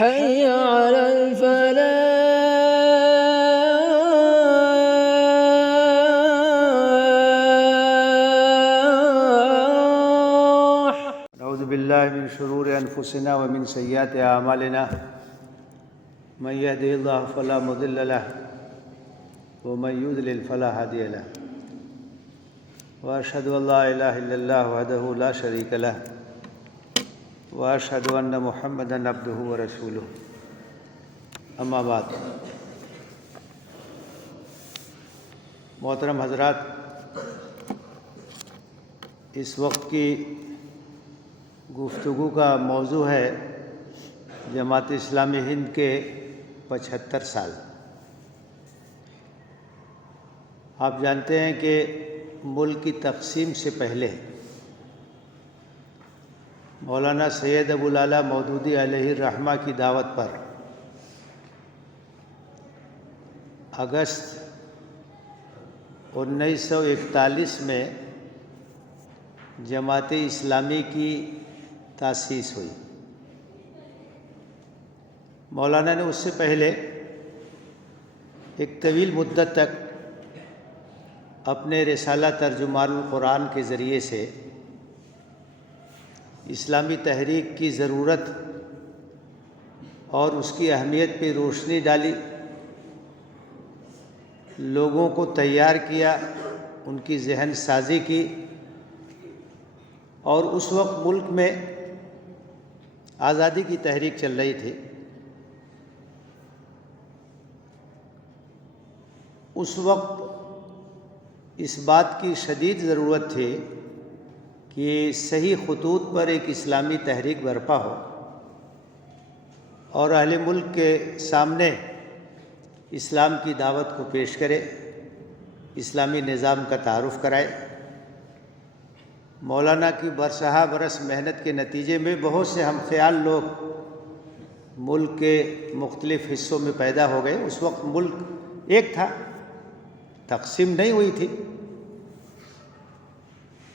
حي على الفلاح. نعوذ باللہ من شرور انفسنا ومن سیئات اعمالنا من يهده الله فلا مضل له ومن يضلل فلا هادي له واشهد ان لا اله الا الله وحده لا شريك له واشهد ان محمدا عبده ورسوله اما بعد. محترم حضرات، اس وقت کی گفتگو کا موضوع ہے جماعت اسلامی ہند کے 75 سال. آپ جانتے ہیں کہ ملک کی تقسیم سے پہلے مولانا سید ابو الاعلیٰ مودودی علیہ الرحمہ کی دعوت پر اگست 1941 میں جماعت اسلامی کی تاسیس ہوئی. مولانا نے اس سے پہلے ایک طویل مدت تک اپنے رسالہ ترجمان القرآن کے ذریعے سے اسلامی تحریک کی ضرورت اور اس کی اہمیت پہ روشنی ڈالی، لوگوں کو تیار کیا، ان کی ذہن سازی کی. اور اس وقت ملک میں آزادی کی تحریک چل رہی تھی. اس وقت اس بات کی شدید ضرورت تھی کہ صحیح خطوط پر ایک اسلامی تحریک برپا ہو اور اہل ملک کے سامنے اسلام کی دعوت کو پیش کرے، اسلامی نظام کا تعارف کرائے. مولانا کی برسہ برس محنت کے نتیجے میں بہت سے ہم خیال لوگ ملک کے مختلف حصوں میں پیدا ہو گئے. اس وقت ملک ایک تھا، تقسیم نہیں ہوئی تھی.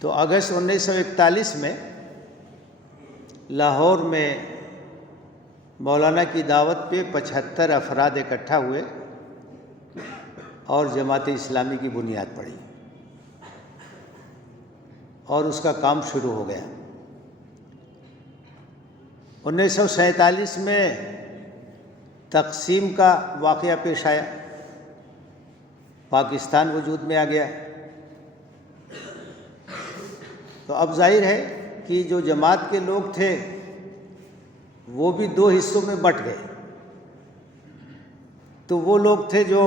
تو اگست 1941 میں لاہور میں مولانا کی دعوت پہ 75 افراد اکٹھا ہوئے اور جماعت اسلامی کی بنیاد پڑی اور اس کا کام شروع ہو گیا. 1947 میں تقسیم کا واقعہ پیش آیا، پاکستان وجود میں آ گیا. تو اب ظاہر ہے کہ جو جماعت کے لوگ تھے وہ بھی دو حصوں میں بٹ گئے. تو وہ لوگ تھے جو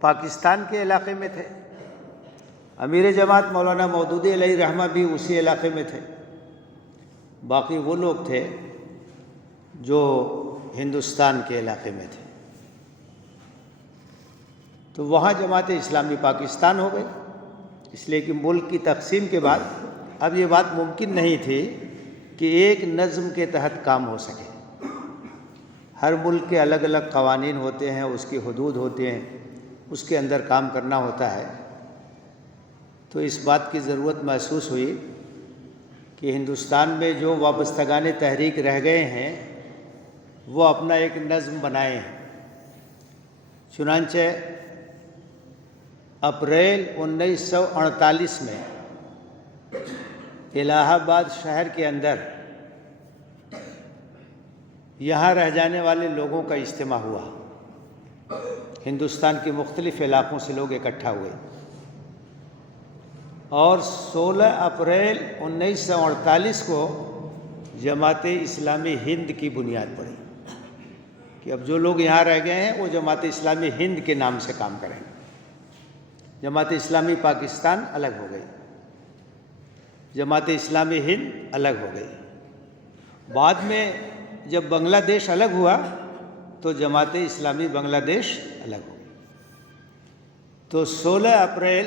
پاکستان کے علاقے میں تھے، امیر جماعت مولانا مودودی علیہ الرحمہ بھی اسی علاقے میں تھے. باقی وہ لوگ تھے جو ہندوستان کے علاقے میں تھے. تو وہاں جماعت اسلامی پاکستان ہو گئی، اس لیے کہ ملک کی تقسیم کے بعد اب یہ بات ممکن نہیں تھی کہ ایک نظم کے تحت کام ہو سکے. ہر ملک کے الگ الگ قوانین ہوتے ہیں، اس کی حدود ہوتے ہیں، اس کے اندر کام کرنا ہوتا ہے. تو اس بات کی ضرورت محسوس ہوئی کہ ہندوستان میں جو وابستگان تحریک رہ گئے ہیں وہ اپنا ایک نظم بنائے ہیں. چنانچہ اپریل 1948 میں الہ آباد شہر کے اندر یہاں رہ جانے والے لوگوں کا اجتماع ہوا. ہندوستان کے مختلف علاقوں سے لوگ اکٹھا ہوئے اور 16 اپریل 1948 کو جماعت اسلامی ہند کی بنیاد پڑی کہ اب جو لوگ یہاں رہ گئے ہیں وہ جماعت اسلامی ہند کے نام سے کام کریں. جماعت اسلامی پاکستان الگ ہو گئی، جماعت اسلامی ہند الگ ہو گئی. بعد میں جب بنگلہ دیش الگ ہوا تو جماعت اسلامی بنگلہ دیش الگ ہو گئی. تو 16 اپریل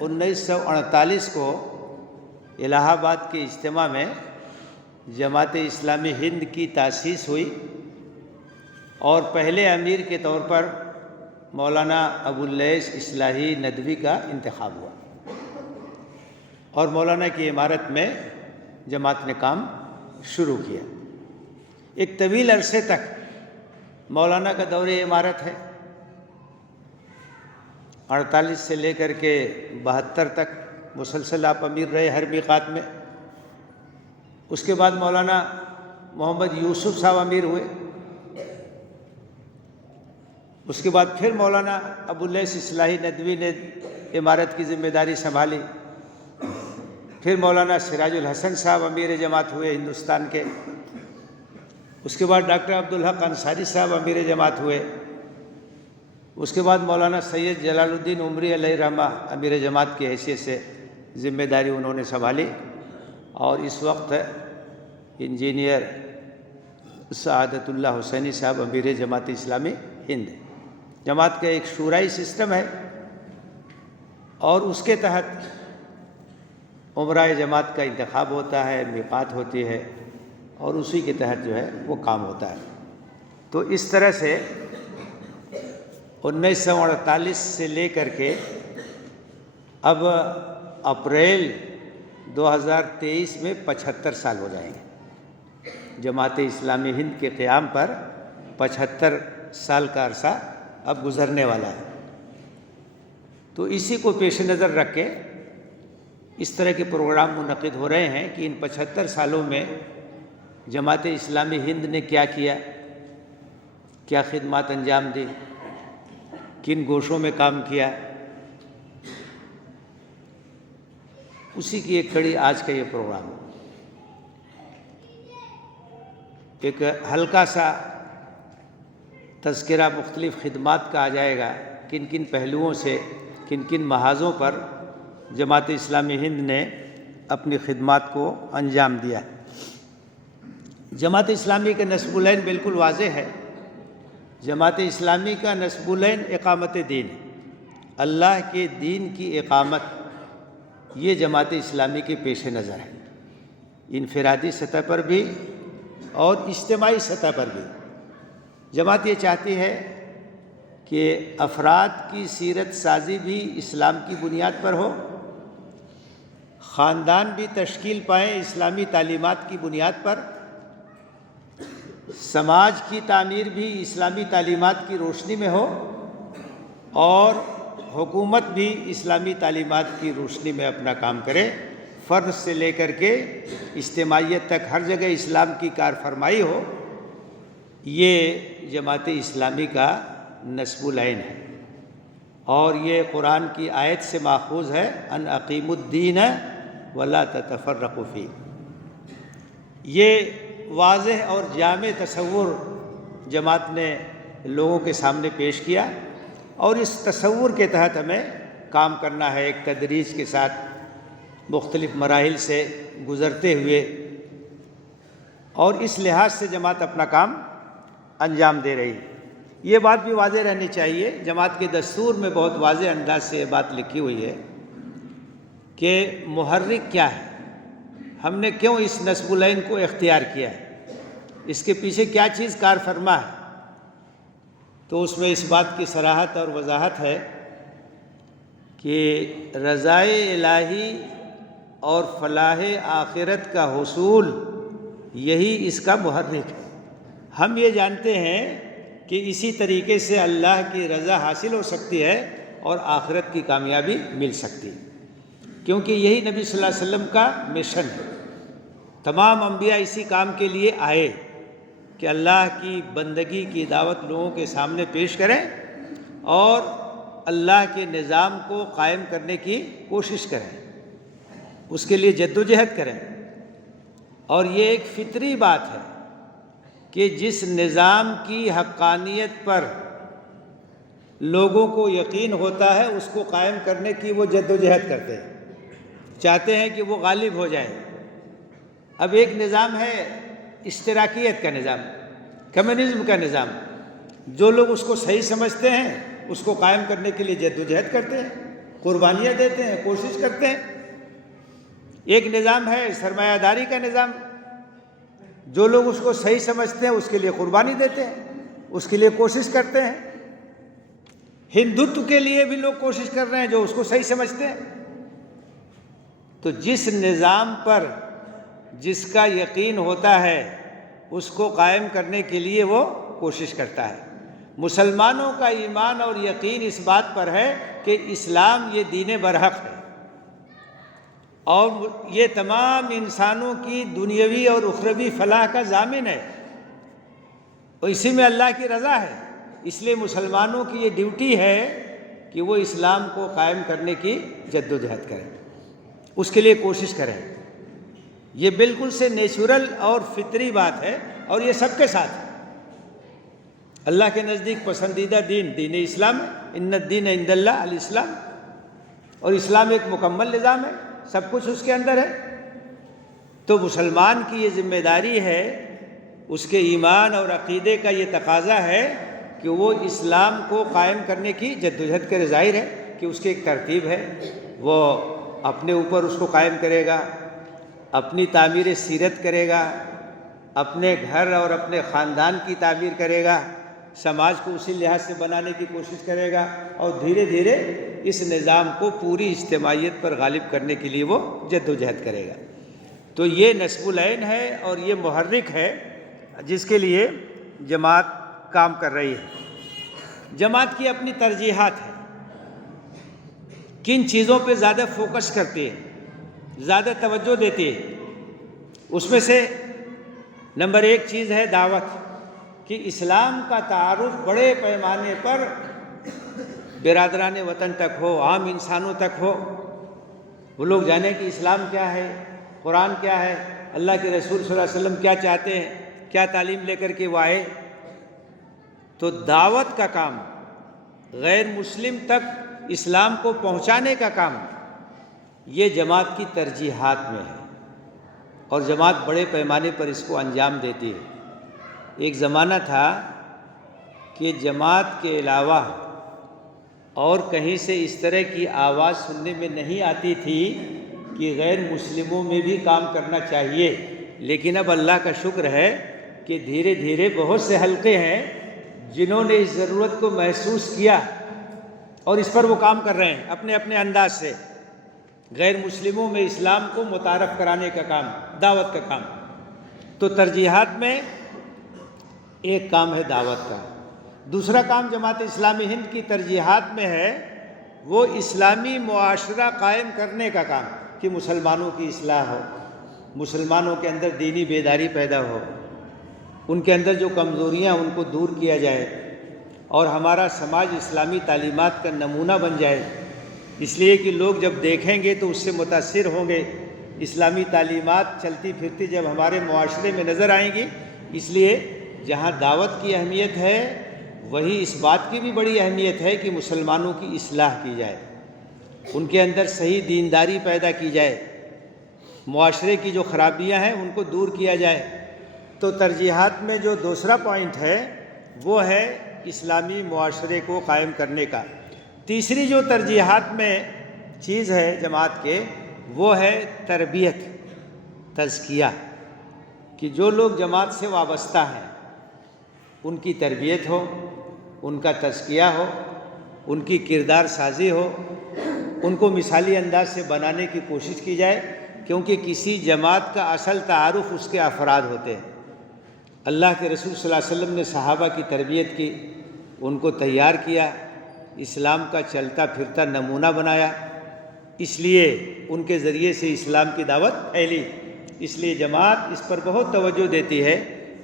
1948 کو الہ آباد کے اجتماع میں جماعت اسلامی ہند کی تاسیس ہوئی اور پہلے امیر کے طور پر مولانا ابو اللیث اصلاحی ندوی کا انتخاب ہوا اور مولانا کی عمارت میں جماعت نے کام شروع کیا. ایک طویل عرصے تک مولانا کا دور امارت ہے، 48 سے لے کر کے 72 تک مسلسل آپ امیر رہے ہر میقات میں۔ اس کے بعد مولانا محمد یوسف صاحب امیر ہوئے، اس کے بعد پھر مولانا ابواللیث اصلاحی ندوی نے امارت کی ذمہ داری سنبھالی، پھر مولانا سراج الحسن صاحب امیر جماعت ہوئے ہندوستان کے، اس کے بعد ڈاکٹر عبدالحق انصاری صاحب امیر جماعت ہوئے، اس کے بعد مولانا سید جلال الدین عمری علیہ رحمہ امیر جماعت کی حیثیت سے ذمہ داری انہوں نے سنبھالی، اور اس وقت انجینئر سعادت اللہ حسینی صاحب امیر جماعت اسلامی ہند۔ جماعت کا ایک شورائی سسٹم ہے، اور اس کے تحت عمرائے جماعت کا انتخاب ہوتا ہے، میقات ہوتی ہے، اور اسی کے تحت جو ہے وہ کام ہوتا ہے۔ تو اس طرح سے 1948 سے لے کر کے اب اپریل 2023 میں 75 سال ہو جائیں گے۔ جماعت اسلامی ہند کے قیام پر 75 سال کا عرصہ اب گزرنے والا ہے۔ تو اسی کو پیش نظر رکھ کے اس طرح کے پروگرام منعقد ہو رہے ہیں کہ ان 75 سالوں میں جماعت اسلامی ہند نے کیا کیا، کیا خدمات انجام دی، کن گوشوں میں کام کیا، اسی کی ایک کڑی آج کا یہ پروگرام۔ ایک ہلکا سا تذکرہ مختلف خدمات کا آ جائے گا، کن کن پہلوؤں سے، کن کن محاذوں پر جماعت اسلامی ہند نے اپنی خدمات کو انجام دیا۔ جماعت اسلامی کا نصب العین بالکل واضح ہے۔ جماعت اسلامی کا نصب العین اقامت دین، اللہ کے دین کی اقامت، یہ جماعت اسلامی کے پیش نظر ہے، انفرادی سطح پر بھی اور اجتماعی سطح پر بھی۔ جماعت یہ چاہتی ہے کہ افراد کی سیرت سازی بھی اسلام کی بنیاد پر ہو، خاندان بھی تشکیل پائیں اسلامی تعلیمات کی بنیاد پر، سماج کی تعمیر بھی اسلامی تعلیمات کی روشنی میں ہو، اور حکومت بھی اسلامی تعلیمات کی روشنی میں اپنا کام کرے، فرد سے لے کر کے اجتماعیت تک ہر جگہ اسلام کی کار فرمائی ہو۔ یہ جماعت اسلامی کا نصب العین ہے، اور یہ قرآن کی آیت سے ماخوذ ہے، ان اقیموا الدین ولا تتفرقوا فیہ۔ یہ واضح اور جامع تصور جماعت نے لوگوں کے سامنے پیش کیا، اور اس تصور کے تحت ہمیں کام کرنا ہے، ایک تدریج کے ساتھ مختلف مراحل سے گزرتے ہوئے، اور اس لحاظ سے جماعت اپنا کام انجام دے رہی ہے۔ یہ بات بھی واضح رہنی چاہیے، جماعت کے دستور میں بہت واضح انداز سے یہ بات لکھی ہوئی ہے کہ محرک کیا ہے، ہم نے کیوں اس نصب العین کو اختیار کیا ہے، اس کے پیچھے کیا چیز کار فرما ہے۔ تو اس میں اس بات کی صراحت اور وضاحت ہے کہ رضائے الہی اور فلاح آخرت کا حصول، یہی اس کا محرک ہے۔ ہم یہ جانتے ہیں کہ اسی طریقے سے اللہ کی رضا حاصل ہو سکتی ہے اور آخرت کی کامیابی مل سکتی ہے، کیونکہ یہی نبی صلی اللہ علیہ وسلم کا مشن ہے۔ تمام انبیاء اسی کام کے لیے آئے کہ اللہ کی بندگی کی دعوت لوگوں کے سامنے پیش کریں اور اللہ کے نظام کو قائم کرنے کی کوشش کریں، اس کے لیے جدوجہد کریں۔ اور یہ ایک فطری بات ہے کہ جس نظام کی حقانیت پر لوگوں کو یقین ہوتا ہے، اس کو قائم کرنے کی وہ جدوجہد کرتے ہیں، چاہتے ہیں کہ وہ غالب ہو جائے۔ اب ایک نظام ہے اشتراکیت کا نظام، کمیونزم کا نظام، جو لوگ اس کو صحیح سمجھتے ہیں اس کو قائم کرنے کے لیے جدوجہد کرتے ہیں، قربانیاں دیتے ہیں، کوشش کرتے ہیں۔ ایک نظام ہے سرمایہ داری کا نظام، جو لوگ اس کو صحیح سمجھتے ہیں اس کے لیے قربانی دیتے ہیں، اس کے لیے کوشش کرتے ہیں۔ ہندوتو کے لیے بھی لوگ کوشش کر رہے ہیں جو اس کو صحیح سمجھتے ہیں۔ تو جس نظام پر جس کا یقین ہوتا ہے اس کو قائم کرنے کے لیے وہ کوشش کرتا ہے۔ مسلمانوں کا ایمان اور یقین اس بات پر ہے کہ اسلام یہ دین برحق ہے اور یہ تمام انسانوں کی دنیاوی اور اخروی فلاح کا ضامن ہے، اور اسی میں اللہ کی رضا ہے۔ اس لیے مسلمانوں کی یہ ڈیوٹی ہے کہ وہ اسلام کو قائم کرنے کی جدوجہد کریں، اس کے لیے کوشش کریں۔ یہ بالکل سے نیچرل اور فطری بات ہے، اور یہ سب کے ساتھ ہے۔ اللہ کے نزدیک پسندیدہ دین دین اسلام ہے، ان الدین عند اللہ الاسلام، اور اسلام ایک مکمل نظام ہے، سب کچھ اس کے اندر ہے۔ تو مسلمان کی یہ ذمہ داری ہے، اس کے ایمان اور عقیدے کا یہ تقاضا ہے کہ وہ اسلام کو قائم کرنے کی جدوجہد کرے۔ ظاہر ہے کہ اس کی ایک ترتیب ہے، وہ اپنے اوپر اس کو قائم کرے گا، اپنی تعمیر سیرت کرے گا، اپنے گھر اور اپنے خاندان کی تعمیر کرے گا، سماج کو اسی لحاظ سے بنانے کی کوشش کرے گا، اور دھیرے دھیرے اس نظام کو پوری اجتماعیت پر غالب کرنے کے لیے وہ جدوجہد کرے گا۔ تو یہ نصب العین ہے اور یہ محرک ہے جس کے لیے جماعت کام کر رہی ہے۔ جماعت کی اپنی ترجیحات ہیں، کن چیزوں پہ زیادہ فوکس کرتی ہے، زیادہ توجہ دیتی ہے۔ اس میں سے نمبر 1 چیز ہے دعوت، کہ اسلام کا تعارف بڑے پیمانے پر برادران وطن تک ہو، عام انسانوں تک ہو، وہ لوگ جانیں کہ اسلام کیا ہے، قرآن کیا ہے، اللہ کے رسول صلی اللہ علیہ وسلم کیا چاہتے ہیں، کیا تعلیم لے کر کے وہ آئے۔ تو دعوت کا کام، غیر مسلم تک اسلام کو پہنچانے کا کام، یہ جماعت کی ترجیحات میں ہے، اور جماعت بڑے پیمانے پر اس کو انجام دیتی ہے۔ ایک زمانہ تھا کہ جماعت کے علاوہ اور کہیں سے اس طرح کی آواز سننے میں نہیں آتی تھی کہ غیر مسلموں میں بھی کام کرنا چاہیے، لیکن اب اللہ کا شکر ہے کہ دھیرے دھیرے بہت سے حلقے ہیں جنہوں نے اس ضرورت کو محسوس کیا اور اس پر وہ کام کر رہے ہیں اپنے اپنے انداز سے، غیر مسلموں میں اسلام کو متعارف کرانے کا کام، دعوت کا کام۔ تو ترجیحات میں ایک کام ہے دعوت کا۔ دوسرا کام جماعت اسلامی ہند کی ترجیحات میں ہے وہ اسلامی معاشرہ قائم کرنے کا کام، کہ مسلمانوں کی اصلاح ہو، مسلمانوں کے اندر دینی بیداری پیدا ہو، ان کے اندر جو کمزوریاں ان کو دور کیا جائے، اور ہمارا سماج اسلامی تعلیمات کا نمونہ بن جائے، اس لیے کہ لوگ جب دیکھیں گے تو اس سے متاثر ہوں گے۔ اسلامی تعلیمات چلتی پھرتی جب ہمارے معاشرے میں نظر آئیں گی، اس لیے جہاں دعوت کی اہمیت ہے وہی اس بات کی بھی بڑی اہمیت ہے کہ مسلمانوں کی اصلاح کی جائے، ان کے اندر صحیح دینداری پیدا کی جائے، معاشرے کی جو خرابیاں ہیں ان کو دور کیا جائے۔ تو ترجیحات میں جو دوسرا پوائنٹ ہے وہ ہے اسلامی معاشرے کو قائم کرنے کا۔ تیسری جو ترجیحات میں چیز ہے جماعت کے، وہ ہے تربیت، تزکیہ، کہ جو لوگ جماعت سے وابستہ ہیں ان کی تربیت ہو، ان کا تزکیہ ہو، ان کی کردار سازی ہو، ان کو مثالی انداز سے بنانے کی کوشش کی جائے، کیونکہ کسی جماعت کا اصل تعارف اس کے افراد ہوتے ہیں۔ اللہ کے رسول صلی اللہ علیہ وسلم نے صحابہ کی تربیت کی، ان کو تیار کیا، اسلام کا چلتا پھرتا نمونہ بنایا، اس لیے ان کے ذریعے سے اسلام کی دعوت پھیلی۔ اس لیے جماعت اس پر بہت توجہ دیتی ہے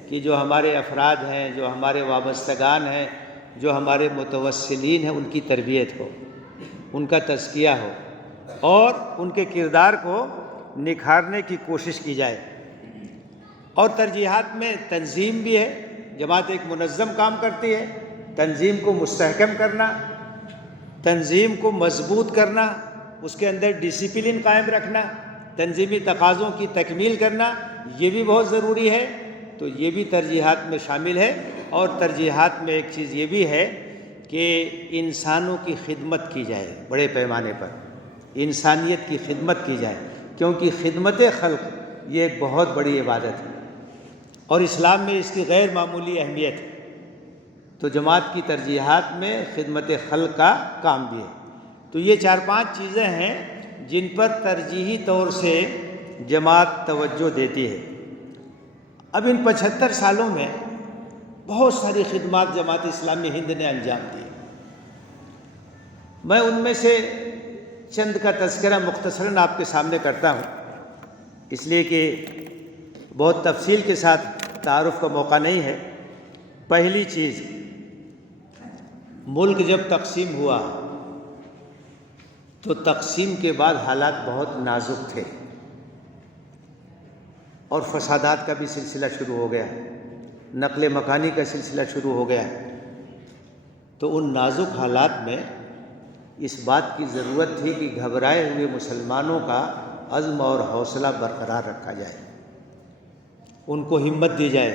کہ جو ہمارے افراد ہیں، جو ہمارے وابستگان ہیں، جو ہمارے متوسلین ہیں، ان کی تربیت ہو، ان کا تزکیہ ہو، اور ان کے کردار کو نکھارنے کی کوشش کی جائے۔ اور ترجیحات میں تنظیم بھی ہے، جماعت ایک منظم کام کرتی ہے، تنظیم کو مستحکم کرنا، تنظیم کو مضبوط کرنا، اس کے اندر ڈسپلن قائم رکھنا، تنظیمی تقاضوں کی تکمیل کرنا، یہ بھی بہت ضروری ہے۔ تو یہ بھی ترجیحات میں شامل ہے۔ اور ترجیحات میں ایک چیز یہ بھی ہے کہ انسانوں کی خدمت کی جائے، بڑے پیمانے پر انسانیت کی خدمت کی جائے، کیونکہ خدمت خلق یہ ایک بہت بڑی عبادت ہے اور اسلام میں اس کی غیر معمولی اہمیت ہے۔ تو جماعت کی ترجیحات میں خدمت خلق کا کام بھی ہے۔ تو یہ 4-5 چیزیں ہیں جن پر ترجیحی طور سے جماعت توجہ دیتی ہے۔ اب ان 75 سالوں میں بہت ساری خدمات جماعت اسلامی ہند نے انجام دی. میں ان میں سے چند کا تذکرہ مختصراً آپ کے سامنے کرتا ہوں، اس لیے کہ بہت تفصیل کے ساتھ تعارف کا موقع نہیں ہے. پہلی چیز، ملک جب تقسیم ہوا تو تقسیم کے بعد حالات بہت نازک تھے اور فسادات کا بھی سلسلہ شروع ہو گیا، نقل مکانی کا سلسلہ شروع ہو گیا. تو ان نازک حالات میں اس بات کی ضرورت تھی کہ گھبرائے ہوئے مسلمانوں کا عزم اور حوصلہ برقرار رکھا جائے، ان کو ہمت دی جائے،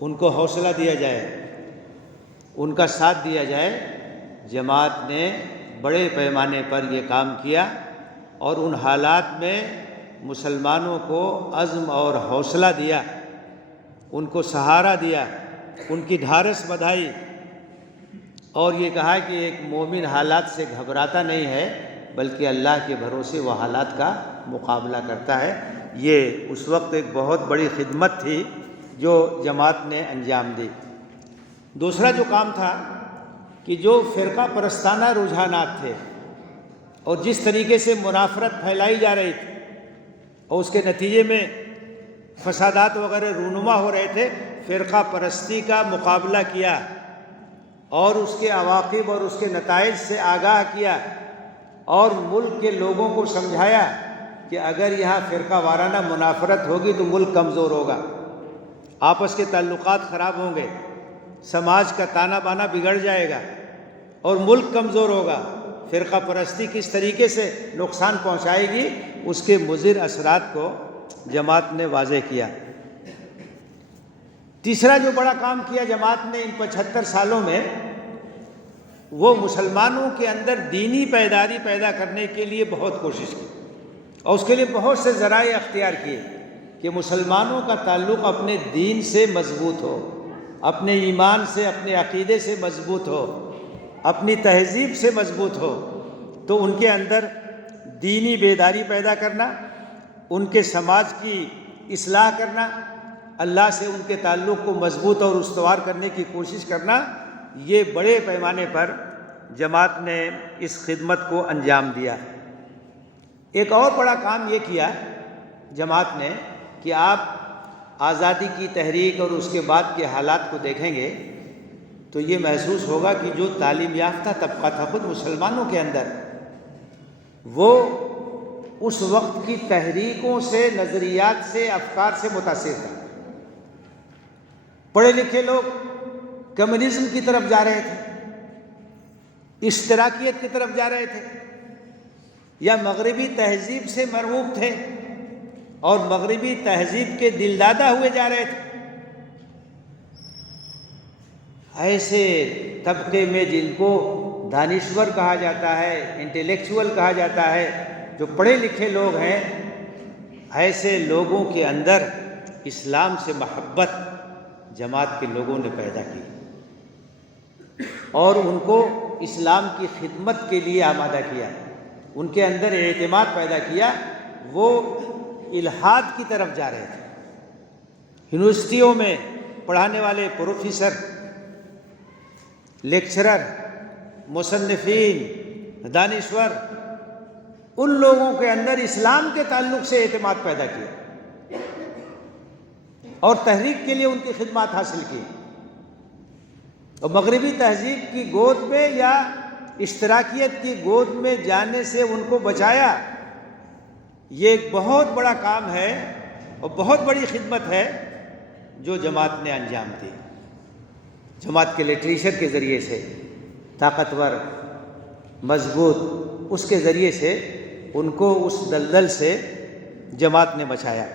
ان کو حوصلہ دیا جائے، ان کا ساتھ دیا جائے. جماعت نے بڑے پیمانے پر یہ کام کیا اور ان حالات میں مسلمانوں کو عزم اور حوصلہ دیا، ان کو سہارا دیا، ان کی ڈھارس بندھائی اور یہ کہا کہ ایک مومن حالات سے گھبراتا نہیں ہے بلکہ اللہ کے بھروسے وہ حالات کا مقابلہ کرتا ہے. یہ اس وقت ایک بہت بڑی خدمت تھی جو جماعت نے انجام دی. دوسرا جو کام تھا کہ جو فرقہ پرستانہ رجحانات تھے اور جس طریقے سے منافرت پھیلائی جا رہی تھی اور اس کے نتیجے میں فسادات وغیرہ رونما ہو رہے تھے، فرقہ پرستی کا مقابلہ کیا اور اس کے عواقب اور اس کے نتائج سے آگاہ کیا اور ملک کے لوگوں کو سمجھایا کہ اگر یہاں فرقہ وارانہ منافرت ہوگی تو ملک کمزور ہوگا، آپس کے تعلقات خراب ہوں گے، سماج کا تانا بانا بگڑ جائے گا اور ملک کمزور ہوگا. فرقہ پرستی کس طریقے سے نقصان پہنچائے گی، اس کے مضر اثرات کو جماعت نے واضح کیا. تیسرا جو بڑا کام کیا جماعت نے ان 75 سالوں میں، وہ مسلمانوں کے اندر دینی بیداری پیدا کرنے کے لیے بہت کوشش کی اور اس کے لیے بہت سے ذرائع اختیار کیے کہ مسلمانوں کا تعلق اپنے دین سے مضبوط ہو، اپنے ایمان سے، اپنے عقیدے سے مضبوط ہو، اپنی تہذیب سے مضبوط ہو. تو ان کے اندر دینی بیداری پیدا کرنا، ان کے سماج کی اصلاح کرنا، اللہ سے ان کے تعلق کو مضبوط اور استوار کرنے کی کوشش کرنا، یہ بڑے پیمانے پر جماعت نے اس خدمت کو انجام دیا. ایک اور بڑا کام یہ کیا جماعت نے کہ آپ آزادی کی تحریک اور اس کے بعد کے حالات کو دیکھیں گے تو یہ محسوس ہوگا کہ جو تعلیم یافتہ طبقہ تھا خود مسلمانوں کے اندر، وہ اس وقت کی تحریکوں سے، نظریات سے، افکار سے متاثر تھا. پڑھے لکھے لوگ کمیونزم کی طرف جا رہے تھے، اشتراکیت کی طرف جا رہے تھے، یا مغربی تہذیب سے مرعوب تھے اور مغربی تہذیب کے دلدادہ ہوئے جا رہے تھے. ایسے طبقے میں جن کو دانشور کہا جاتا ہے، انٹلیکچوئل کہا جاتا ہے، جو پڑھے لکھے لوگ ہیں، ایسے لوگوں کے اندر اسلام سے محبت جماعت کے لوگوں نے پیدا کی اور ان کو اسلام کی خدمت کے لیے آمادہ کیا، ان کے اندر اعتماد پیدا کیا. وہ الحاد کی طرف جا رہے تھے. یونیورسٹیوں میں پڑھانے والے پروفیسر، لیکچرر، مصنفین، دانشور، ان لوگوں کے اندر اسلام کے تعلق سے اعتماد پیدا کیا اور تحریک کے لیے ان کی خدمات حاصل کی اور مغربی تہذیب کی گود میں یا اشتراکیت کی گود میں جانے سے ان کو بچایا. یہ ایک بہت بڑا کام ہے اور بہت بڑی خدمت ہے جو جماعت نے انجام دی. جماعت کے لٹریچر کے ذریعے سے، طاقتور، مضبوط، اس کے ذریعے سے ان کو اس دلدل سے جماعت نے بچایا.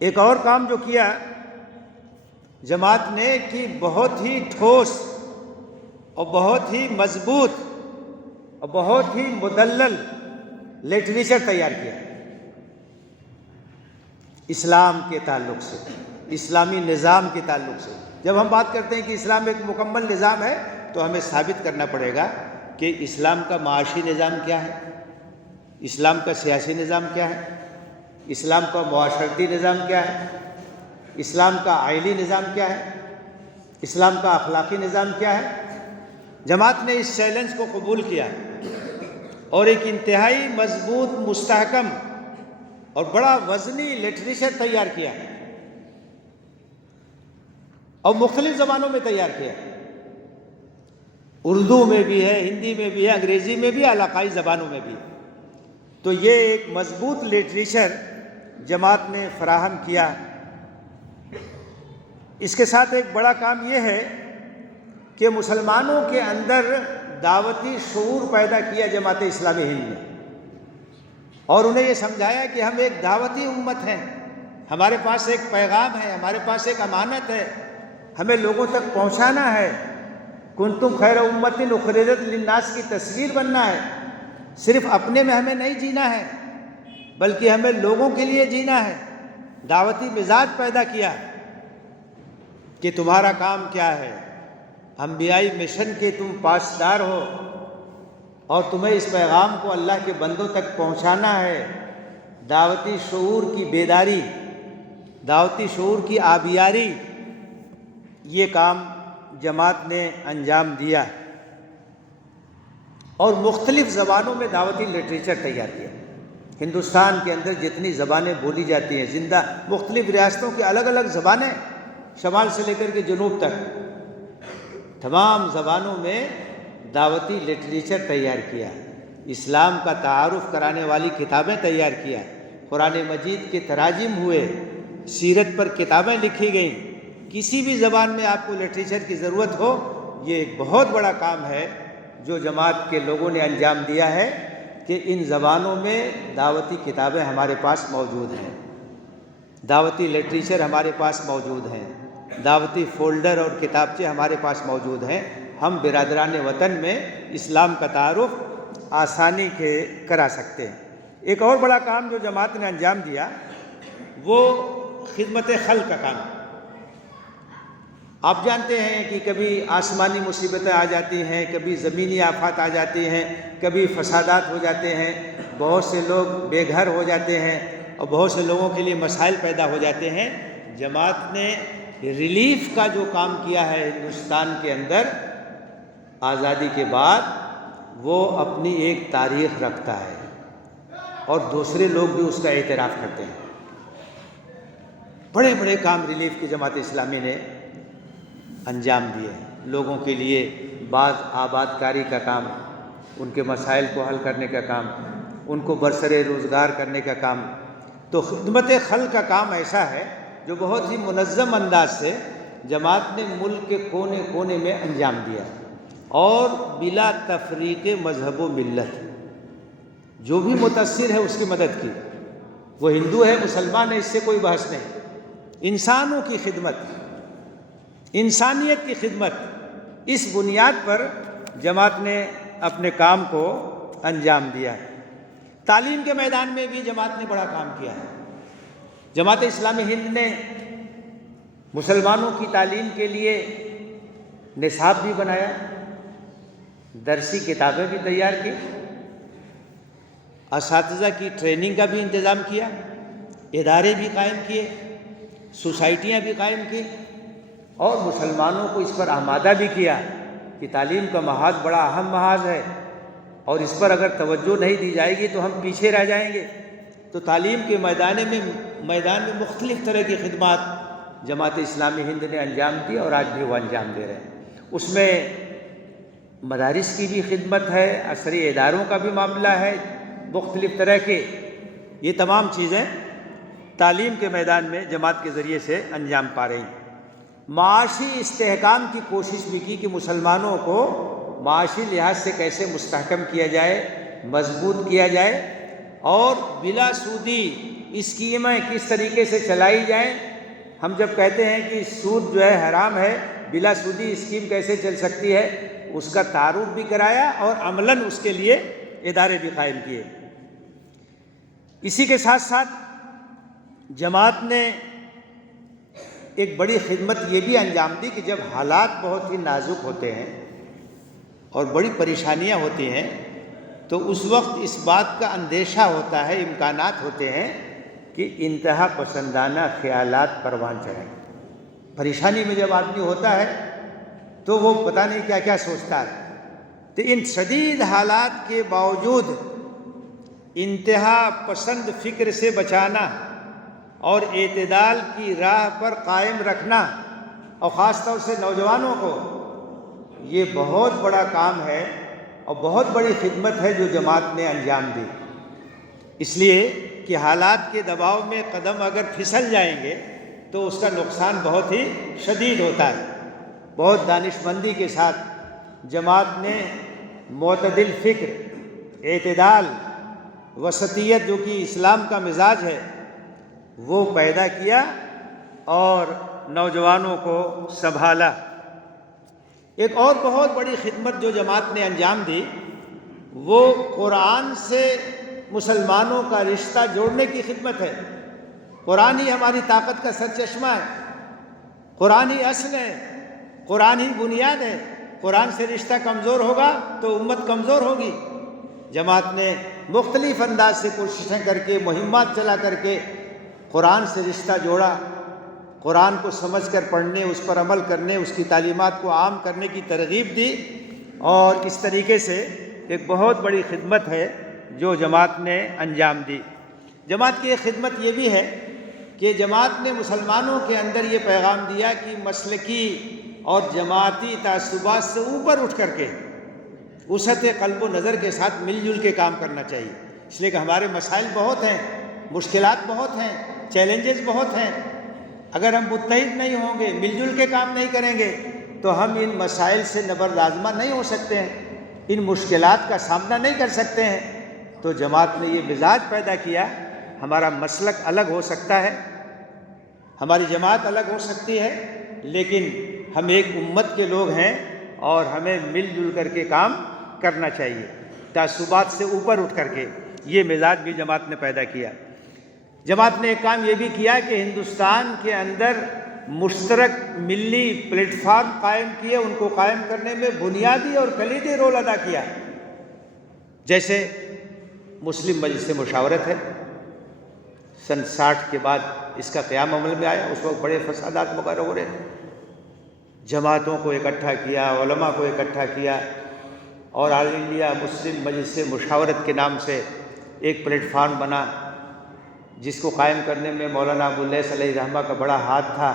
ایک اور کام جو کیا جماعت نے کہ بہت ہی ٹھوس اور بہت ہی مضبوط اور بہت ہی مدلل لٹریچر تیار کیا اسلام کے تعلق سے، اسلامی نظام کے تعلق سے. جب ہم بات کرتے ہیں کہ اسلام ایک مکمل نظام ہے تو ہمیں ثابت کرنا پڑے گا کہ اسلام کا معاشی نظام کیا ہے، اسلام کا سیاسی نظام کیا ہے، اسلام کا معاشرتی نظام کیا ہے، اسلام کا آئلی نظام کیا ہے، اسلام کا اخلاقی نظام کیا ہے۔ جماعت نے اس چیلنج کو قبول کیا اور ایک انتہائی مضبوط، مستحکم اور بڑا وزنی لٹریچر تیار کیا اور مختلف زبانوں میں تیار کیا۔ اردو میں بھی ہے، ہندی میں بھی ہے، انگریزی میں بھی، علاقائی زبانوں میں بھی۔ تو یہ ایک مضبوط لٹریچر جماعت نے فراہم کیا۔ اس کے ساتھ ایک بڑا کام یہ ہے کہ مسلمانوں کے اندر دعوتی شعور پیدا کیا جماعت اسلامی ہند نے، اور انہیں یہ سمجھایا کہ ہم ایک دعوتی امت ہیں، ہمارے پاس ایک پیغام ہے، ہمارے پاس ایک امانت ہے، ہمیں لوگوں تک پہنچانا ہے۔ کنتم خیر امت اخرجت للناس کی تصویر بننا ہے۔ صرف اپنے میں ہمیں نہیں جینا ہے، بلکہ ہمیں لوگوں کے لیے جینا ہے۔ دعوتی مزاج پیدا کیا کہ تمہارا کام کیا ہے، انبیائی مشن کے تم پاسدار ہو، اور تمہیں اس پیغام کو اللہ کے بندوں تک پہنچانا ہے۔ دعوتی شعور کی بیداری، دعوتی شعور کی آبیاری، یہ کام جماعت نے انجام دیا اور مختلف زبانوں میں دعوتی لٹریچر تیار کیا۔ ہندوستان کے اندر جتنی زبانیں بولی جاتی ہیں، زندہ مختلف ریاستوں کی الگ الگ زبانیں، شمال سے لے کر کے جنوب تک، تمام زبانوں میں دعوتی لٹریچر تیار کیا، اسلام کا تعارف کرانے والی کتابیں تیار کیا، قرآن مجید کے تراجم ہوئے، سیرت پر کتابیں لکھی گئیں۔ کسی بھی زبان میں آپ کو لٹریچر کی ضرورت ہو، یہ ایک بہت بڑا کام ہے جو جماعت کے لوگوں نے انجام دیا ہے کہ ان زبانوں میں دعوتی کتابیں ہمارے پاس موجود ہیں، دعوتی لٹریچر ہمارے پاس موجود ہیں، دعوتی فولڈر اور کتابچے ہمارے پاس موجود ہیں۔ ہم برادران وطن میں اسلام کا تعارف آسانی کے کرا سکتے ہیں۔ ایک اور بڑا کام جو جماعت نے انجام دیا وہ خدمت خلق کا کام۔ آپ جانتے ہیں کہ کبھی آسمانی مصیبتیں آ جاتی ہیں، کبھی زمینی آفات آ جاتی ہیں، کبھی فسادات ہو جاتے ہیں، بہت سے لوگ بے گھر ہو جاتے ہیں اور بہت سے لوگوں کے لیے مسائل پیدا ہو جاتے ہیں۔ جماعت نے ریلیف کا جو کام کیا ہے ہندوستان کے اندر آزادی کے بعد، وہ اپنی ایک تاریخ رکھتا ہے اور دوسرے لوگ بھی اس کا اعتراف کرتے ہیں۔ بڑے بڑے کام ریلیف کی جماعت اسلامی نے انجام دیے، لوگوں کے لیے بعض آباد کاری کا کام، ان کے مسائل کو حل کرنے کا کام، ان کو برسر روزگار کرنے کا کام۔ تو خدمت خلق کا کام ایسا ہے جو بہت ہی منظم انداز سے جماعت نے ملک کے کونے کونے میں انجام دیا، اور بلا تفریق مذہب و ملت، جو بھی متاثر ہے اس کی مدد کی، وہ ہندو ہے مسلمان ہے، اس سے کوئی بحث نہیں۔ انسانوں کی خدمت، انسانیت کی خدمت، اس بنیاد پر جماعت نے اپنے کام کو انجام دیا ہے۔ تعلیم کے میدان میں بھی جماعت نے بڑا کام کیا ہے۔ جماعت اسلامی ہند نے مسلمانوں کی تعلیم کے لیے نصاب بھی بنایا، درسی کتابیں بھی تیار کی، اساتذہ کی ٹریننگ کا بھی انتظام کیا، ادارے بھی قائم کیے، سوسائٹیاں بھی قائم کی، اور مسلمانوں کو اس پر آمادہ بھی کیا کہ تعلیم کا محاذ بڑا اہم محاذ ہے، اور اس پر اگر توجہ نہیں دی جائے گی تو ہم پیچھے رہ جائیں گے۔ تو تعلیم کے میدان میں مختلف طرح کی خدمات جماعت اسلامی ہند نے انجام دی، اور آج بھی وہ انجام دے رہے ہیں۔ اس میں مدارس کی بھی خدمت ہے، عصری اداروں کا بھی معاملہ ہے، مختلف طرح کے، یہ تمام چیزیں تعلیم کے میدان میں جماعت کے ذریعے سے انجام پا رہی ہیں۔ معاشی استحکام کی کوشش بھی کی کہ مسلمانوں کو معاشی لحاظ سے کیسے مستحکم کیا جائے، مضبوط کیا جائے، اور بلا سودی اسکیمیں کس طریقے سے چلائی جائیں۔ ہم جب کہتے ہیں کہ سود جو ہے حرام ہے، بلا سودی اسکیم کیسے چل سکتی ہے، اس کا تعارف بھی کرایا اور عملاً اس کے لیے ادارے بھی قائم کیے۔ اسی کے ساتھ ساتھ جماعت نے ایک بڑی خدمت یہ بھی انجام دی کہ جب حالات بہت ہی نازک ہوتے ہیں اور بڑی پریشانیاں ہوتی ہیں، تو اس وقت اس بات کا اندیشہ ہوتا ہے، امکانات ہوتے ہیں کہ انتہا پسندانہ خیالات پروان چڑھائیں۔ پریشانی میں جب آدمی ہوتا ہے تو وہ پتہ نہیں کیا کیا سوچتا ہے، تو ان شدید حالات کے باوجود انتہا پسند فکر سے بچانا اور اعتدال کی راہ پر قائم رکھنا، اور خاص طور سے نوجوانوں کو، یہ بہت بڑا کام ہے اور بہت بڑی خدمت ہے جو جماعت نے انجام دی۔ اس لیے کہ حالات کے دباؤ میں قدم اگر پھسل جائیں گے تو اس کا نقصان بہت ہی شدید ہوتا ہے۔ بہت دانش مندی کے ساتھ جماعت نے معتدل فکر، اعتدال، وسطیت جو کہ اسلام کا مزاج ہے وہ پیدا کیا اور نوجوانوں کو سنبھالا۔ ایک اور بہت بڑی خدمت جو جماعت نے انجام دی وہ قرآن سے مسلمانوں کا رشتہ جوڑنے کی خدمت ہے۔ قرآن ہی ہماری طاقت کا سرچشمہ ہے، قرآن ہی اصل ہے، قرآن ہی بنیاد ہے۔ قرآن سے رشتہ کمزور ہوگا تو امت کمزور ہوگی۔ جماعت نے مختلف انداز سے کوششیں کر کے، مہمات چلا کر کے قرآن سے رشتہ جوڑا، قرآن کو سمجھ کر پڑھنے، اس پر عمل کرنے، اس کی تعلیمات کو عام کرنے کی ترغیب دی، اور اس طریقے سے ایک بہت بڑی خدمت ہے جو جماعت نے انجام دی۔ جماعت کی ایک خدمت یہ بھی ہے کہ جماعت نے مسلمانوں کے اندر یہ پیغام دیا کہ مسلکی اور جماعتی تعصبات سے اوپر اٹھ کر کے وسعت قلب و نظر کے ساتھ مل جل کے کام کرنا چاہیے، اس لیے کہ ہمارے مسائل بہت ہیں، مشکلات بہت ہیں، چیلنجز بہت ہیں۔ اگر ہم متحد نہیں ہوں گے، مل جل کے کام نہیں کریں گے تو ہم ان مسائل سے نبردآزمہ نہیں ہو سکتے ہیں، ان مشکلات کا سامنا نہیں کر سکتے ہیں۔ تو جماعت نے یہ مزاج پیدا کیا، ہمارا مسلک الگ ہو سکتا ہے، ہماری جماعت الگ ہو سکتی ہے، لیکن ہم ایک امت کے لوگ ہیں اور ہمیں مل جل کر کے کام کرنا چاہیے، تعصبات سے اوپر اٹھ کر کے۔ یہ مزاج بھی جماعت نے پیدا کیا۔ جماعت نے ایک کام یہ بھی کیا کہ ہندوستان کے اندر مشترک ملی پلیٹ فارم قائم کیے، ان کو قائم کرنے میں بنیادی اور کلیدی رول ادا کیا۔ جیسے مسلم مجلس مشاورت ہے، سن 60 کے بعد اس کا قیام عمل میں آیا، اس وقت بڑے فسادات وغیرہ ہو رہے تھے۔ جماعتوں کو اکٹھا کیا، علماء کو اکٹھا کیا، اور آل انڈیا مسلم مجلس مشاورت کے نام سے ایک پلیٹ فارم بنا، جس کو قائم کرنے میں مولانا ابو اللیث علیہ رحمہ کا بڑا ہاتھ تھا۔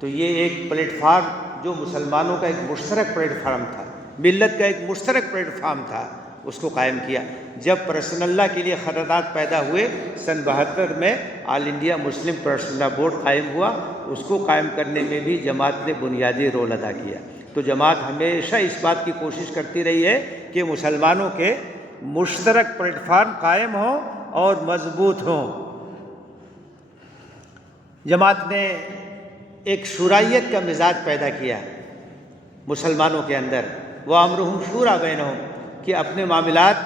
تو یہ ایک پلیٹ فارم جو مسلمانوں کا ایک مشترک پلیٹ فارم تھا، ملت کا ایک مشترک پلیٹ فارم تھا، اس کو قائم کیا۔ جب پرسنل اللہ کے لیے خطرات پیدا ہوئے سن 72 میں آل انڈیا مسلم پرسنل لا بورڈ قائم ہوا، اس کو قائم کرنے میں بھی جماعت نے بنیادی رول ادا کیا۔ تو جماعت ہمیشہ اس بات کی کوشش کرتی رہی ہے کہ مسلمانوں کے مشترک پلیٹ فارم قائم ہوں اور مضبوط ہوں۔ جماعت نے ایک شورائیت کا مزاج پیدا کیا مسلمانوں کے اندر، وَأَمْرُهُمْ شُورَىٰ بَيْنَهُمْ، کہ اپنے معاملات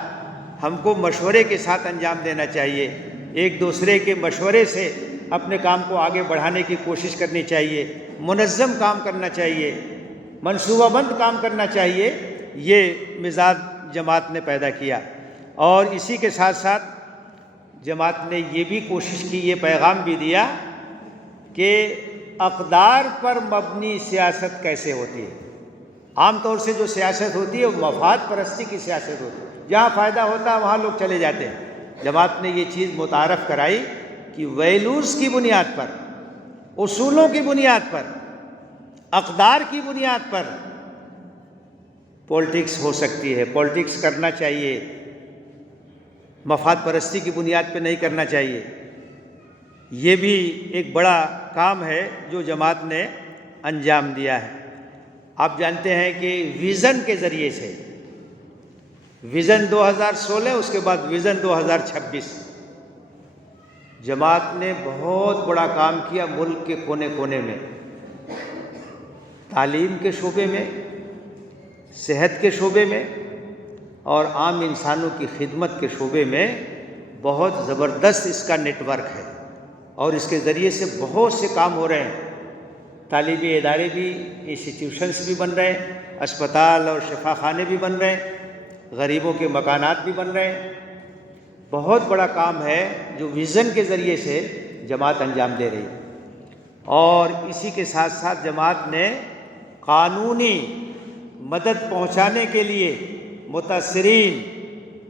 ہم کو مشورے کے ساتھ انجام دینا چاہیے، ایک دوسرے کے مشورے سے اپنے کام کو آگے بڑھانے کی کوشش کرنی چاہیے، منظم کام کرنا چاہیے، منصوبہ بند کام کرنا چاہیے۔ یہ مزاج جماعت نے پیدا کیا، اور اسی کے ساتھ ساتھ جماعت نے یہ بھی کوشش کی، یہ پیغام بھی دیا کہ اقدار پر مبنی سیاست کیسے ہوتی ہے۔ عام طور سے جو سیاست ہوتی ہے وہ مفاد پرستی کی سیاست ہوتی ہے، جہاں فائدہ ہوتا ہے وہاں لوگ چلے جاتے ہیں۔ جماعت نے یہ چیز متعارف کرائی کہ ویلیوز کی بنیاد پر، اصولوں کی بنیاد پر، اقدار کی بنیاد پر پولیٹکس ہو سکتی ہے، پولیٹکس کرنا چاہیے، مفاد پرستی کی بنیاد پہ نہیں کرنا چاہیے۔ یہ بھی ایک بڑا کام ہے جو جماعت نے انجام دیا ہے۔ آپ جانتے ہیں کہ ویژن کے ذریعے سے، ویژن 2016، اس کے بعد ویژن 2026، جماعت نے بہت بڑا کام کیا ملک کے کونے کونے میں، تعلیم کے شعبے میں، صحت کے شعبے میں، اور عام انسانوں کی خدمت کے شعبے میں بہت زبردست اس کا نیٹ ورک ہے، اور اس کے ذریعے سے بہت سے کام ہو رہے ہیں۔ تعلیمی ادارے بھی، انسٹیٹیوشنز بھی بن رہے ہیں، اسپتال اور شفا خانے بھی بن رہے ہیں، غریبوں کے مکانات بھی بن رہے ہیں۔ بہت بڑا کام ہے جو ویژن کے ذریعے سے جماعت انجام دے رہی ہے، اور اسی کے ساتھ ساتھ جماعت نے قانونی مدد پہنچانے کے لیے متاثرین،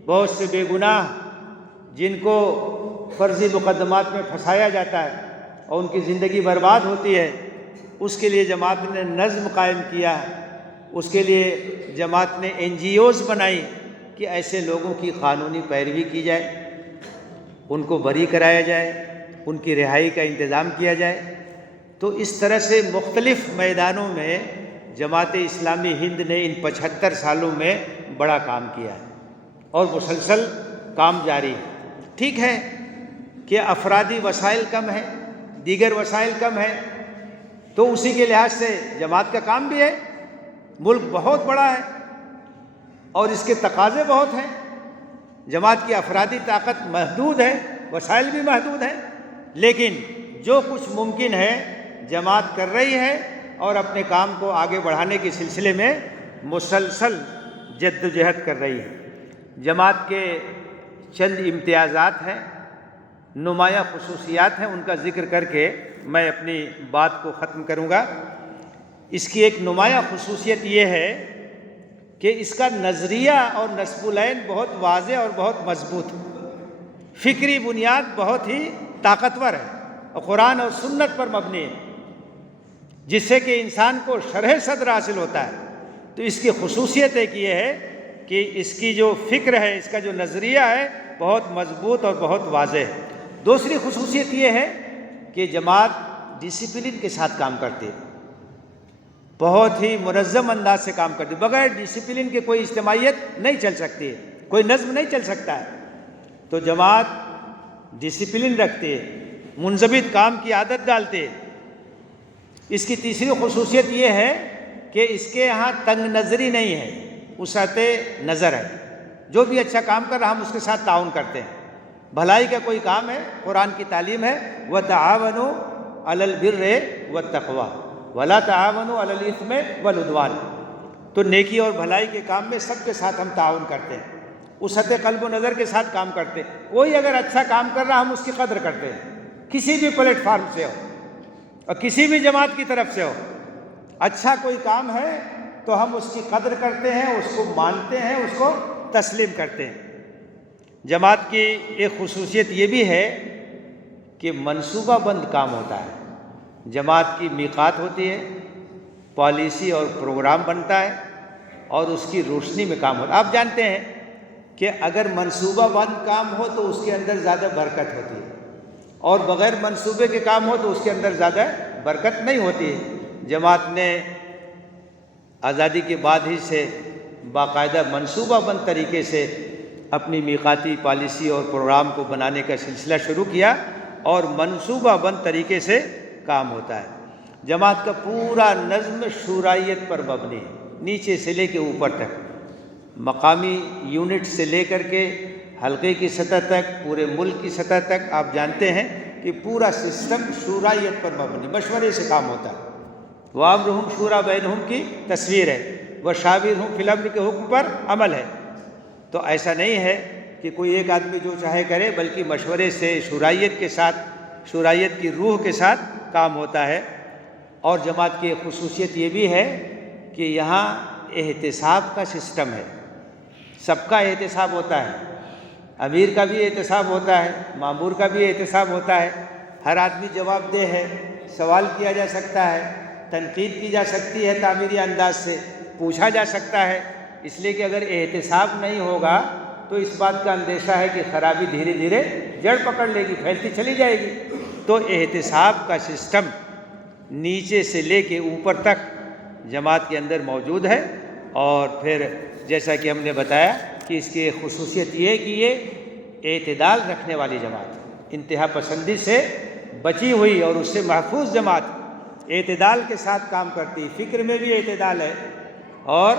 بہت سے بے گناہ جن کو فرضی مقدمات میں پھنسایا جاتا ہے اور ان کی زندگی برباد ہوتی ہے، اس کے لیے جماعت نے نظم قائم کیا، اس کے لیے جماعت نے NGOs بنائی کہ ایسے لوگوں کی قانونی پیروی کی جائے، ان کو بری کرایا جائے، ان کی رہائی کا انتظام کیا جائے۔ تو اس طرح سے مختلف میدانوں میں جماعت اسلامی ہند نے ان 75 سالوں میں بڑا کام کیا ہے اور مسلسل کام جاری ہے۔ ٹھیک ہے کہ افرادی وسائل کم ہیں، دیگر وسائل کم ہیں، تو اسی کے لحاظ سے جماعت کا کام بھی ہے۔ ملک بہت بڑا ہے اور اس کے تقاضے بہت ہیں، جماعت کی افرادی طاقت محدود ہے، وسائل بھی محدود ہیں، لیکن جو کچھ ممکن ہے جماعت کر رہی ہے اور اپنے کام کو آگے بڑھانے کے سلسلے میں مسلسل جد و جہد کر رہی ہے۔ جماعت کے چند امتیازات ہیں، نمایاں خصوصیات ہیں، ان کا ذکر کر کے میں اپنی بات کو ختم کروں گا۔ اس کی ایک نمایاں خصوصیت یہ ہے کہ اس کا نظریہ اور نصب العین بہت واضح اور بہت مضبوط ہے، فکری بنیاد بہت ہی طاقتور ہے اور قرآن اور سنت پر مبنی ہے، جس سے کہ انسان کو شرح صدر حاصل ہوتا ہے۔ تو اس کی خصوصیت ایک یہ ہے کہ اس کی جو فکر ہے، اس کا جو نظریہ ہے، بہت مضبوط اور بہت واضح ہے۔ دوسری خصوصیت یہ ہے کہ جماعت ڈسپلن کے ساتھ کام کرتی ہے، بہت ہی منظم انداز سے کام کرتی ہے۔ بغیر ڈسپلن کے کوئی اجتماعیت نہیں چل سکتی ہے، کوئی نظم نہیں چل سکتا ہے۔ تو جماعت ڈسپلن رکھتی ہے، منضبط کام کی عادت ڈالتی ہے۔ اس کی تیسری خصوصیت یہ ہے کہ اس کے یہاں تنگ نظری نہیں ہے، وسعت نظر ہے۔ جو بھی اچھا کام کر رہا ہم اس کے ساتھ تعاون کرتے ہیں۔ بھلائی کا کوئی کام ہے، قرآن کی تعلیم ہے وَتَعَاوَنُوا عَلَى الْبِرِّ وَالتَّقْوَىٰ وَلَا تَعَاوَنُوا عَلَى الْإِثْمِ وَالْعُدْوَانِ۔ تو نیکی اور بھلائی کے کام میں سب کے ساتھ ہم تعاون کرتے ہیں، وسعت قلب و نظر کے ساتھ کام کرتے ہیں۔ کوئی اگر اچھا کام کر رہا ہم اس کی قدر کرتے ہیں، کسی بھی پلیٹ فارم سے ہو اور کسی بھی جماعت کی طرف سے ہو۔ اچھا کوئی کام ہے تو ہم اس کی قدر کرتے ہیں، اس کو مانتے ہیں، اس کو تسلیم کرتے ہیں۔ جماعت کی ایک خصوصیت یہ بھی ہے کہ منصوبہ بند کام ہوتا ہے۔ جماعت کی میقات ہوتی ہے، پالیسی اور پروگرام بنتا ہے اور اس کی روشنی میں کام ہوتا ہے۔ آپ جانتے ہیں کہ اگر منصوبہ بند کام ہو تو اس کے اندر زیادہ برکت ہوتی ہے، اور بغیر منصوبے کے کام ہو تو اس کے اندر زیادہ برکت نہیں ہوتی ہے۔ جماعت نے آزادی کے بعد ہی سے باقاعدہ منصوبہ بند طریقے سے اپنی میقاتی پالیسی اور پروگرام کو بنانے کا سلسلہ شروع کیا، اور منصوبہ بند طریقے سے کام ہوتا ہے۔ جماعت کا پورا نظم شورائیت پر مبنی ہے، نیچے سے لے کے اوپر تک، مقامی یونٹ سے لے کر کے حلقے کی سطح تک، پورے ملک کی سطح تک۔ آپ جانتے ہیں کہ پورا سسٹم شورائیت پر مبنی، مشورے سے کام ہوتا ہے۔ وَأَمْرُهُمْ شُورَىٰ بَيْنَهُمْ کی تصویر ہے، وَشَاوِرْهُمْ فِي الْأَمْرِ کے حکم پر عمل ہے۔ تو ایسا نہیں ہے کہ کوئی ایک آدمی جو چاہے کرے، بلکہ مشورے سے، شورائیت کے ساتھ، شورائیت کی روح کے ساتھ کام ہوتا ہے۔ اور جماعت کی ایک خصوصیت یہ بھی ہے کہ یہاں احتساب کا سسٹم ہے، سب کا احتساب ہوتا ہے، امیر کا بھی احتساب ہوتا ہے، مامور کا بھی احتساب ہوتا ہے۔ ہر آدمی جواب دہ ہے، سوال کیا جا سکتا ہے، تنقید کی جا سکتی ہے، تعمیری انداز سے پوچھا جا سکتا ہے۔ اس لیے کہ اگر احتساب نہیں ہوگا تو اس بات کا اندیشہ ہے کہ خرابی دھیرے دھیرے جڑ پکڑ لے گی، پھیلتی چلی جائے گی۔ تو احتساب کا سسٹم نیچے سے لے کے اوپر تک جماعت کے اندر موجود ہے۔ اور پھر جیسا کہ ہم نے بتایا کہ اس کی ایک خصوصیت یہ ہے کہ یہ اعتدال رکھنے والی جماعت، انتہا پسندی سے بچی ہوئی اور اس سے محفوظ جماعت، اعتدال کے ساتھ کام کرتی، فکر میں بھی اعتدال ہے اور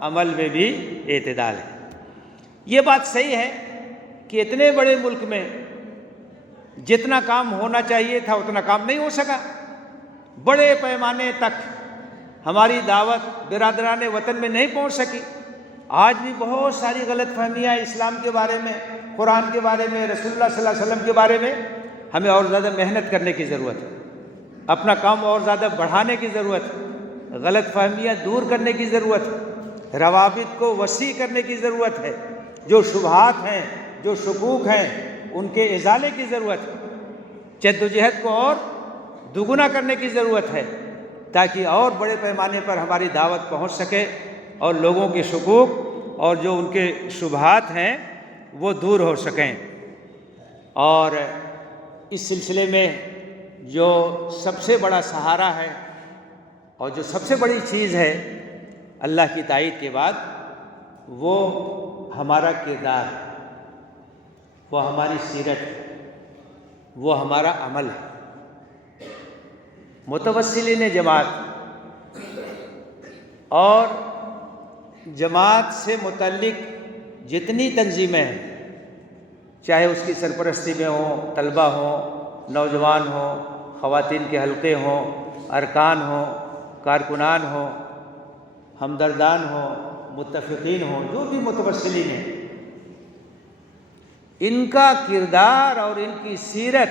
عمل میں بھی اعتدال ہے۔ یہ بات صحیح ہے کہ اتنے بڑے ملک میں جتنا کام ہونا چاہیے تھا اتنا کام نہیں ہو سکا۔ بڑے پیمانے تک ہماری دعوت برادران وطن میں نہیں پہنچ سکی۔ آج بھی بہت ساری غلط فہمیاں اسلام کے بارے میں، قرآن کے بارے میں، رسول اللہ صلی اللہ علیہ وسلم کے بارے میں، ہمیں اور زیادہ محنت کرنے کی ضرورت ہے، اپنا کام اور زیادہ بڑھانے کی ضرورت ہے، غلط فہمیاں دور کرنے کی ضرورت ہے، روابط کو وسیع کرنے کی ضرورت ہے، جو شبہات ہیں، جو شکوک ہیں، ان کے ازالے کی ضرورت ہے، جدوجہد کو اور دوگنا کرنے کی ضرورت ہے، تاکہ اور بڑے پیمانے پر ہماری دعوت پہنچ سکے اور لوگوں کے شکوک اور جو ان کے شبہات ہیں وہ دور ہو سکیں۔ اور اس سلسلے میں جو سب سے بڑا سہارا ہے اور جو سب سے بڑی چیز ہے اللہ کی تائید کے بعد، وہ ہمارا کردار ہے، وہ ہماری سیرت ہے، وہ ہمارا عمل ہے۔ متوسلین جماعت اور جماعت سے متعلق جتنی تنظیمیں ہیں، چاہے اس کی سرپرستی میں ہوں، طلبہ ہوں، نوجوان ہوں، خواتین کے حلقے ہوں، ارکان ہوں، کارکنان ہوں، ہمدردان ہوں، متفقین ہوں، جو بھی متوسلین ہیں، ان کا کردار اور ان کی سیرت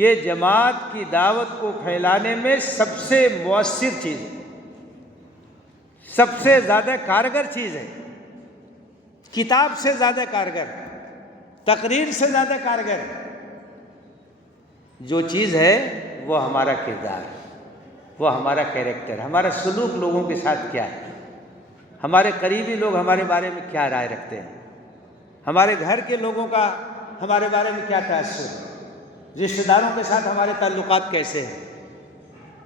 یہ جماعت کی دعوت کو پھیلانے میں سب سے مؤثر چیز ہے، سب سے زیادہ کارگر چیز ہے، کتاب سے زیادہ کارگر، تقریر سے زیادہ کارگر جو چیز ہے وہ ہمارا کردار، وہ ہمارا کیریکٹر، ہمارا سلوک لوگوں کے ساتھ کیا ہے، ہمارے قریبی لوگ ہمارے بارے میں کیا رائے رکھتے ہیں، ہمارے گھر کے لوگوں کا ہمارے بارے میں کیا تاثر ہے، رشتہ داروں کے ساتھ ہمارے تعلقات کیسے ہیں،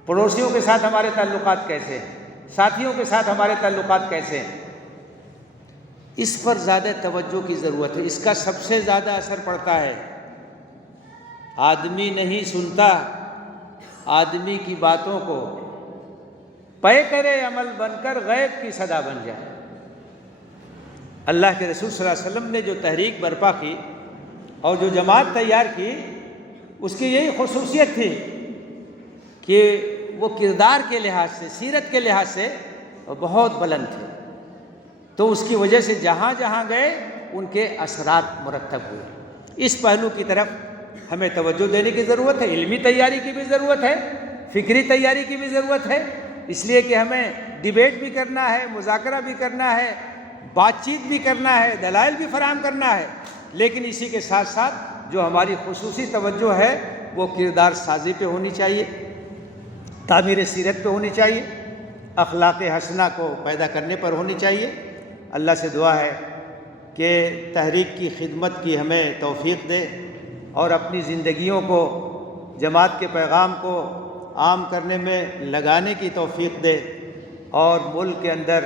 پڑوسیوں کے ساتھ ہمارے تعلقات کیسے ہیں، ساتھیوں کے ساتھ ہمارے تعلقات کیسے ہیں، اس پر زیادہ توجہ کی ضرورت ہے۔ اس کا سب سے زیادہ اثر پڑتا ہے، آدمی نہیں سنتا آدمی کی باتوں کو، پے کرے عمل بن کر غیب کی صدا بن جائے۔ اللہ کے رسول صلی اللہ علیہ وسلم نے جو تحریک برپا کی اور جو جماعت تیار کی، اس کی یہی خصوصیت تھی کہ وہ کردار کے لحاظ سے، سیرت کے لحاظ سے بہت بلند تھے، تو اس کی وجہ سے جہاں جہاں گئے ان کے اثرات مرتب ہوئے۔ اس پہلو کی طرف ہمیں توجہ دینے کی ضرورت ہے، علمی تیاری کی بھی ضرورت ہے، فکری تیاری کی بھی ضرورت ہے، اس لیے کہ ہمیں ڈیبیٹ بھی کرنا ہے، مذاکرہ بھی کرنا ہے، بات چیت بھی کرنا ہے، دلائل بھی فراہم کرنا ہے، لیکن اسی کے ساتھ ساتھ جو ہماری خصوصی توجہ ہے وہ کردار سازی پہ ہونی چاہیے، تعمیر سیرت پہ ہونی چاہیے، اخلاق حسنہ کو پیدا کرنے پر ہونی چاہیے۔ اللہ سے دعا ہے کہ تحریک کی خدمت کی ہمیں توفیق دے اور اپنی زندگیوں کو جماعت کے پیغام کو عام کرنے میں لگانے کی توفیق دے، اور ملک کے اندر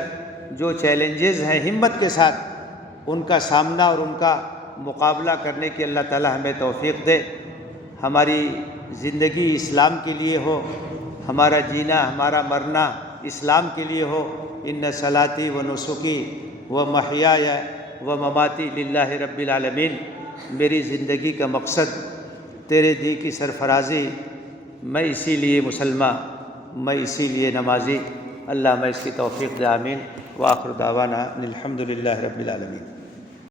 جو چیلنجز ہیں ہمت کے ساتھ ان کا سامنا اور ان کا مقابلہ کرنے کی اللہ تعالی ہمیں توفیق دے۔ ہماری زندگی اسلام کے لیے ہو، ہمارا جینا ہمارا مرنا اسلام کے لیے ہو۔ ان صلاتی و نسکی و محیای و مماتی للہ رب العالمین، میری زندگی کا مقصد تیرے دین کی سرفرازی، میں اسی لیے مسلمان، میں اسی لیے نمازی، اللہ میں اس کی توفیق دے، آمین۔ وآخر دعوانا الحمد للہ رب العالمین۔